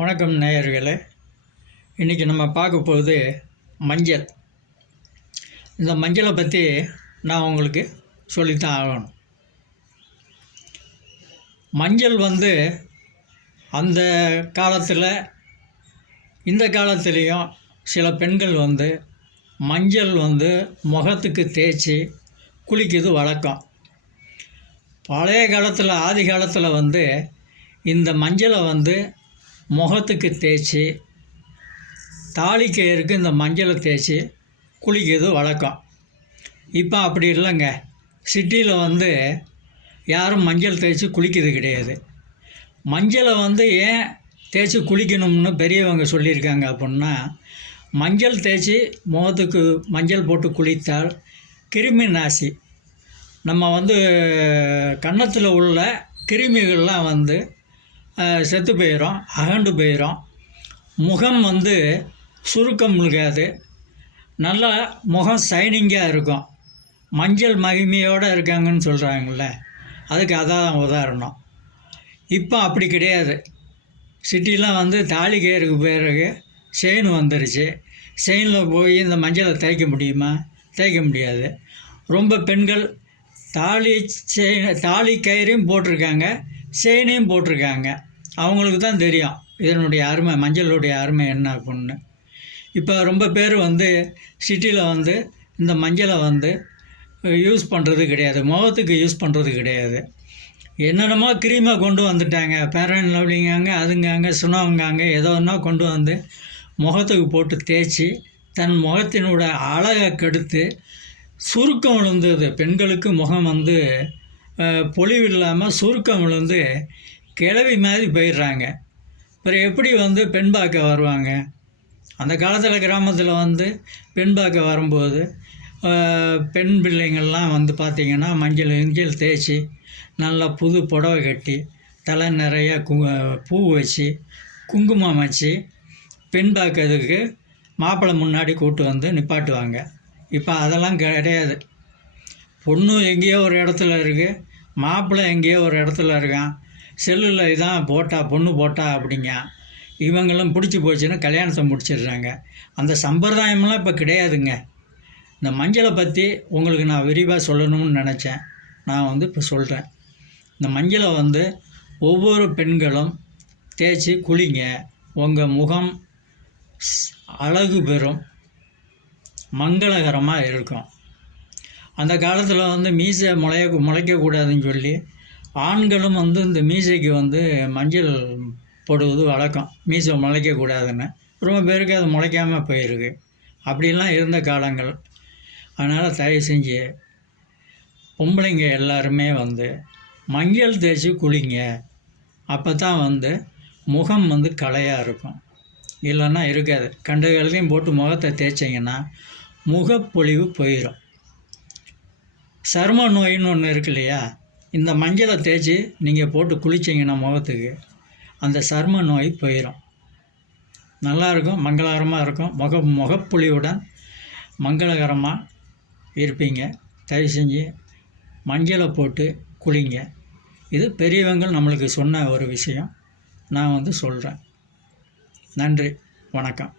வணக்கம் நேயர்களே. இன்றைக்கி நம்ம பார்க்க போகுது மஞ்சள். இந்த மஞ்சளை பற்றி நான் உங்களுக்கு சொல்லித்தான் ஆகணும். மஞ்சள் அந்த காலத்தில் இந்த காலத்துலேயும் சில பெண்கள் மஞ்சள் முகத்துக்கு தேய்ச்சி குளிக்கிறது வழக்கம். பழைய காலத்தில் ஆதி காலத்தில் இந்த மஞ்சளை முகத்துக்கு தேய்ச்சி தாலி கயிறுக்கு இந்த மஞ்சளை தேய்ச்சி குளிக்கிறது வழக்கம். இப்போ அப்படி இல்லைங்க. சிட்டியில் யாரும் மஞ்சள் தேய்ச்சி குளிக்கிறது கிடையாது. மஞ்சளை ஏன் தேய்ச்சி குளிக்கணும்னு பெரியவங்க சொல்லியிருக்காங்க அப்படின்னா, மஞ்சள் தேய்ச்சி முகத்துக்கு மஞ்சள் போட்டு குளித்தால் கிருமி நாசி, நம்ம கன்னத்தில் உள்ள கிருமிகள்லாம் செத்து போயிடும், அகண்டு போயிடும். முகம் சுருக்கம் இருக்காது, நல்லா முகம் சைனிங்காக இருக்கும். மஞ்சள் மகிமையோடு இருக்காங்கன்னு சொல்கிறாங்கள்ல, அதுக்கு அதான் உதாரணம். இப்போ அப்படி கிடையாது. சிட்டிலாம் தாலி கயிறுக்கு பிறகு செயின் வந்துருச்சு. செயினில் போய் இந்த மஞ்சளை தேய்க்க முடியுமா? தேய்க்க முடியாது. ரொம்ப பெண்கள் தாலி கயிறையும் போட்டிருக்காங்க, செயினையும் போட்டிருக்காங்க. அவங்களுக்கு தான் தெரியும் இதனுடைய அருமை, மஞ்சளுடைய அருமை என்ன அப்படின்னு. இப்போ ரொம்ப பேர் சிட்டியில் இந்த மஞ்சளை யூஸ் பண்ணுறது கிடையாது, முகத்துக்கு யூஸ் பண்ணுறது கிடையாது. என்னென்னமோ கிரீமாக கொண்டு வந்துட்டாங்க, பேரன் லவ்லிங்காங்க, அதுங்காங்க, சுனவங்காங்க, ஏதோ ஒன்றா கொண்டு முகத்துக்கு போட்டு தேய்ச்சி தன் முகத்தினோட அழகை கெடுத்து சுருக்கம் விழுந்தது. பெண்களுக்கு முகம் பொலிவு இல்லாமல் சுருக்கம் விழுந்து கிழவி மாதிரி போயிடுறாங்க. அப்புறம் எப்படி பெண் பார்க்க வருவாங்க? அந்த காலத்தில் கிராமத்தில் பெண் பார்க்க வரும்போது பெண் பிள்ளைங்கள்லாம் பார்த்திங்கன்னா மஞ்சள் தேய்ச்சி நல்லா புது புடவை கட்டி தலை நிறைய பூ வச்சு குங்குமம் வச்சு பெண் பார்க்கறதுக்கு மாப்பிள்ளை முன்னாடி கூப்பிட்டு நிப்பாட்டுவாங்க. இப்போ அதெல்லாம் கிடையாது. பொண்ணு எங்கேயோ ஒரு இடத்துல இருக்குது, மாப்பிள்ளை எங்கேயோ ஒரு இடத்துல இருக்கான். செல்லில் இதான் போட்டா, பொண்ணு போட்டா அப்படிங்க. இவங்கெல்லாம் பிடிச்சி போச்சுன்னா கல்யாணத்தை முடிச்சிடுறாங்க. அந்த சம்பிரதாயமெல்லாம் இப்போ கிடையாதுங்க. இந்த மஞ்சளை பற்றி உங்களுக்கு நான் விரிவாக சொல்லணும்னு நினச்சேன். நான் இப்போ சொல்கிறேன். இந்த மஞ்சளை ஒவ்வொரு பெண்களும் தேய்ச்சி குளிங்க. உங்கள் முகம் அழகு பெறும், மங்களகரமாக இருக்கும். அந்த காலத்தில் மீசை முளைக்கக்கூடாதுன்னு சொல்லி ஆண்களும் இந்த மீசைக்கு மஞ்சள் போடுவது வழக்கம். மீசை முளைக்கக்கூடாதுன்னு ரொம்ப பேருக்கு அது முளைக்காமல் போயிருக்கு. அப்படிலாம் இருந்த காலங்கள். அதனால் தயவு செஞ்சு பொம்பளைங்க எல்லாருமே மஞ்சள் தேய்ச்சி குளிங்க. அப்போ தான் முகம் கலையாக இருக்கும், இல்லைன்னா இருக்காது. கண்ட காலத்தையும் போட்டு முகத்தை தேய்ச்சிங்கன்னா முகப்பொலிவு போயிடும். சரும நோயின்னு ஒன்று இருக்கு இல்லையா? இந்த மஞ்சளை தேய்ச்சி நீங்கள் போட்டு குளிச்சிங்கன்னா முகத்துக்கு அந்த சரும நோய் போயிடும். நல்லாயிருக்கும், மங்களகரமாக இருக்கும். முகப்பொலிவுடன் மங்களகரமாக இருப்பீங்க. தயவு செஞ்சு மஞ்சளை போட்டு குளிங்க. இது பெரியவங்க நம்மளுக்கு சொன்ன ஒரு விஷயம். நான் சொல்கிறேன். நன்றி, வணக்கம்.